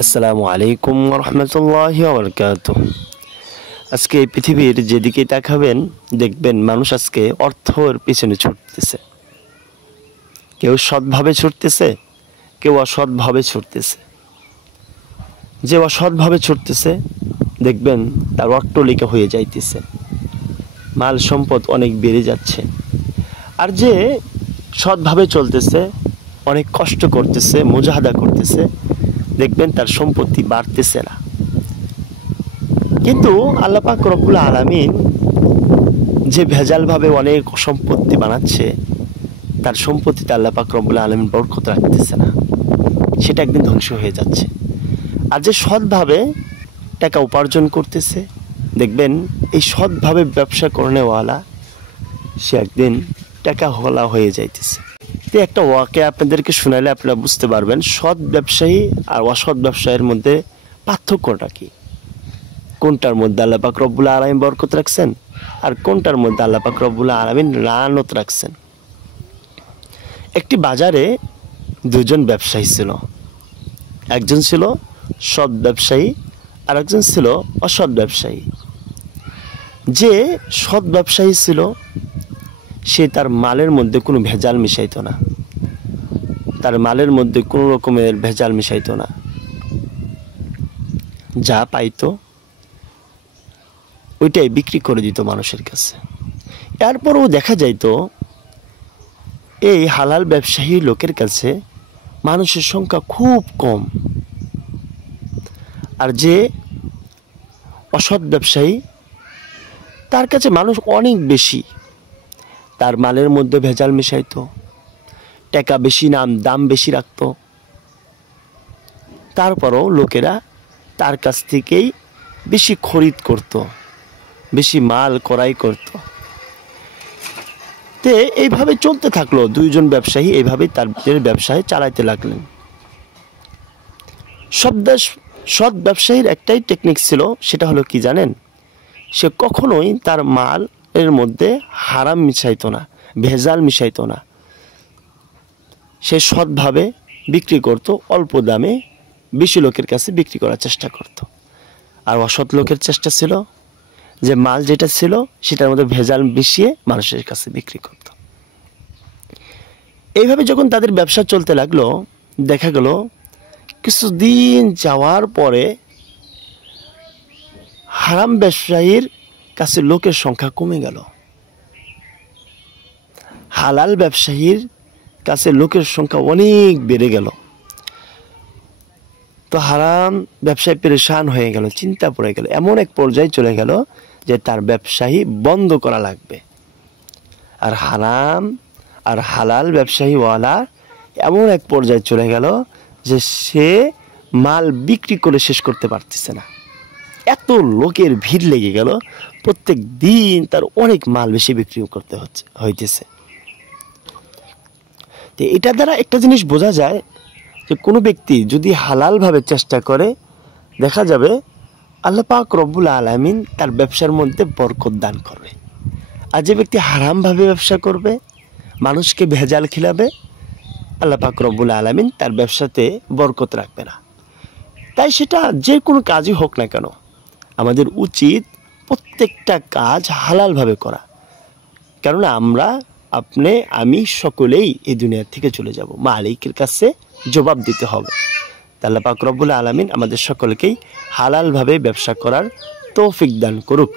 আসসালামু আলাইকুম ওয়া রাহমাতুল্লাহি ওয়া বারাকাতুহু। আজকে পৃথিবীর যেদিকে তাকাবেন দেখবেন মানুষ আজকে অর্থের পিছনে ছুটতেছে। কেউ সৎভাবে ছুটতেছে, কেউ অসৎভাবে ছুটতেছে। যে অসৎভাবে ছুটতেছে দেখবেন তার অট্টালিকা হয়ে যাইতেছে, মাল সম্পদ অনেক বেড়ে যাচ্ছে। আর যে সৎভাবে চলতেছে, অনেক কষ্ট করতেছে, মুজাহাদা করতেছে, দেখবেন তার সম্পত্তি বাড়তেছে না। কিন্তু আল্লাহ পাক রব্বুল আলামিন যে ভেজালভাবে অনেক সম্পত্তি বানাচ্ছে, তার সম্পত্তিতে আল্লাহ পাক রব্বুল আলামিন বরকত রাখতেছে না, সেটা একদিন ধ্বংস হয়ে যাচ্ছে। আর যে সৎভাবে টাকা উপার্জন করতেছে দেখবেন এই সৎভাবে ব্যবসা করনেওয়ালা সে একদিন টাকাওয়ালা হয়ে যাইতেছে। তো একটা ওয়াকে আপনাদেরকে শোনালে আপনারা বুঝতে পারবেন সৎ ব্যবসায়ী আর অসৎ ব্যবসায়ীর মধ্যে পার্থক্যটা কি, কোনটার মধ্যে আল্লাহ পাক রব্বুল আলামিন বরকত রাখছেন আর কোনটার মধ্যে আল্লাহ পাক রব্বুল আলামিন লানত রাখছেন। একটি বাজারে দুজন ব্যবসায়ী ছিল, একজন ছিল সৎ ব্যবসায়ী আর একজন ছিল অসৎ ব্যবসায়ী। যে সৎ ব্যবসায়ী ছিল সে তার মালের মধ্যে কোনো ভেজাল মিশাইতো না, তার মালের মধ্যে কোনো রকমের ভেজাল মিশাইতো না। যা পাইতো ওইটাই বিক্রি করে দিত মানুষের কাছে। এরপরও দেখা যাইতো এই হালাল ব্যবসায়ী লোকের কাছে মানুষের সংখ্যা খুব কম, আর যে অসৎ ব্যবসায়ী তার কাছে মানুষ অনেক বেশি, তার মালের মধ্যে ভেজাল মিশাইতো, টাকা বেশি দাম বেশি রাখতো, তারপরও লোকেরা তার কাছ থেকেই বেশি খরিদ করত, বেশি মাল ক্রয় করত। তে এইভাবে চলতে থাকলো, দুইজন ব্যবসায়ী এইভাবে তাদের ব্যবসায় চালাইতে লাগলেন। সৎ ব্যবসায়ীর একটাই টেকনিক ছিল, সেটা হলো কি জানেন, সে কখনোই তার মালের মধ্যে হারাম মিশাইতো না, ভেজাল মিশাইতো না। সে সৎভাবে বিক্রি করত, অল্প দামে বেশি লোকের কাছে বিক্রি করার চেষ্টা করত। আর অসৎ লোকের চেষ্টা ছিল যে মাল যেটা ছিল সেটার মধ্যে ভেজাল মিশিয়ে মানুষের কাছে বিক্রি করত। এইভাবে যখন তাদের ব্যবসা চলতে লাগলো, দেখা গেল কিছুদিন যাওয়ার পরে হারাম ব্যবসায়ীর কাছে লোকের সংখ্যা কমে গেল, হালাল ব্যবসায়ীর কাছে লোকের সংখ্যা অনেক বেড়ে গেল। তো হারাম ব্যবসায়ী পেরেশান হয়ে গেল, চিন্তা পড়ে গেল, এমন এক পর্যায়ে চলে গেল যে তার ব্যবসায়ী বন্ধ করা লাগবে। আর হারাম আর হালাল ব্যবসায়ীওয়ালা এমন এক পর্যায়ে চলে গেল যে সে মাল বিক্রি করে শেষ করতে পারতেছে না, এত লোকের ভিড় লেগে গেল, প্রত্যেক দিন তার অনেক মাল বেশি বিক্রি করতে হইতেছে। তো এটা দ্বারা একটা জিনিস বোঝা যায় যে কোনো ব্যক্তি যদি হালালভাবে চেষ্টা করে, দেখা যাবে আল্লাহ পাক রব্বুল আলামিন তার ব্যবসার মধ্যে বরকত দান করবে। আর যে ব্যক্তি হারামভাবে ব্যবসা করবে, মানুষকে ভেজাল খিলাবে, আল্লাহ পাক রব্বুল আলামিন তার ব্যবসাতে বরকত রাখবে না। তাই সেটা যে কোনো কাজই হোক না কেন, আমাদের উচিত প্রত্যেকটা কাজ হালালভাবে করা, কেননা আমি সকলেই এই দুনিয়া থেকে চলে যাব, মালিকের কাছে জবাব দিতে হবে। আল্লাহ পাক রব্বুল আলামিন আমাদের সকলকেই হালালভাবে ব্যবসা করার তৌফিক দান করুক।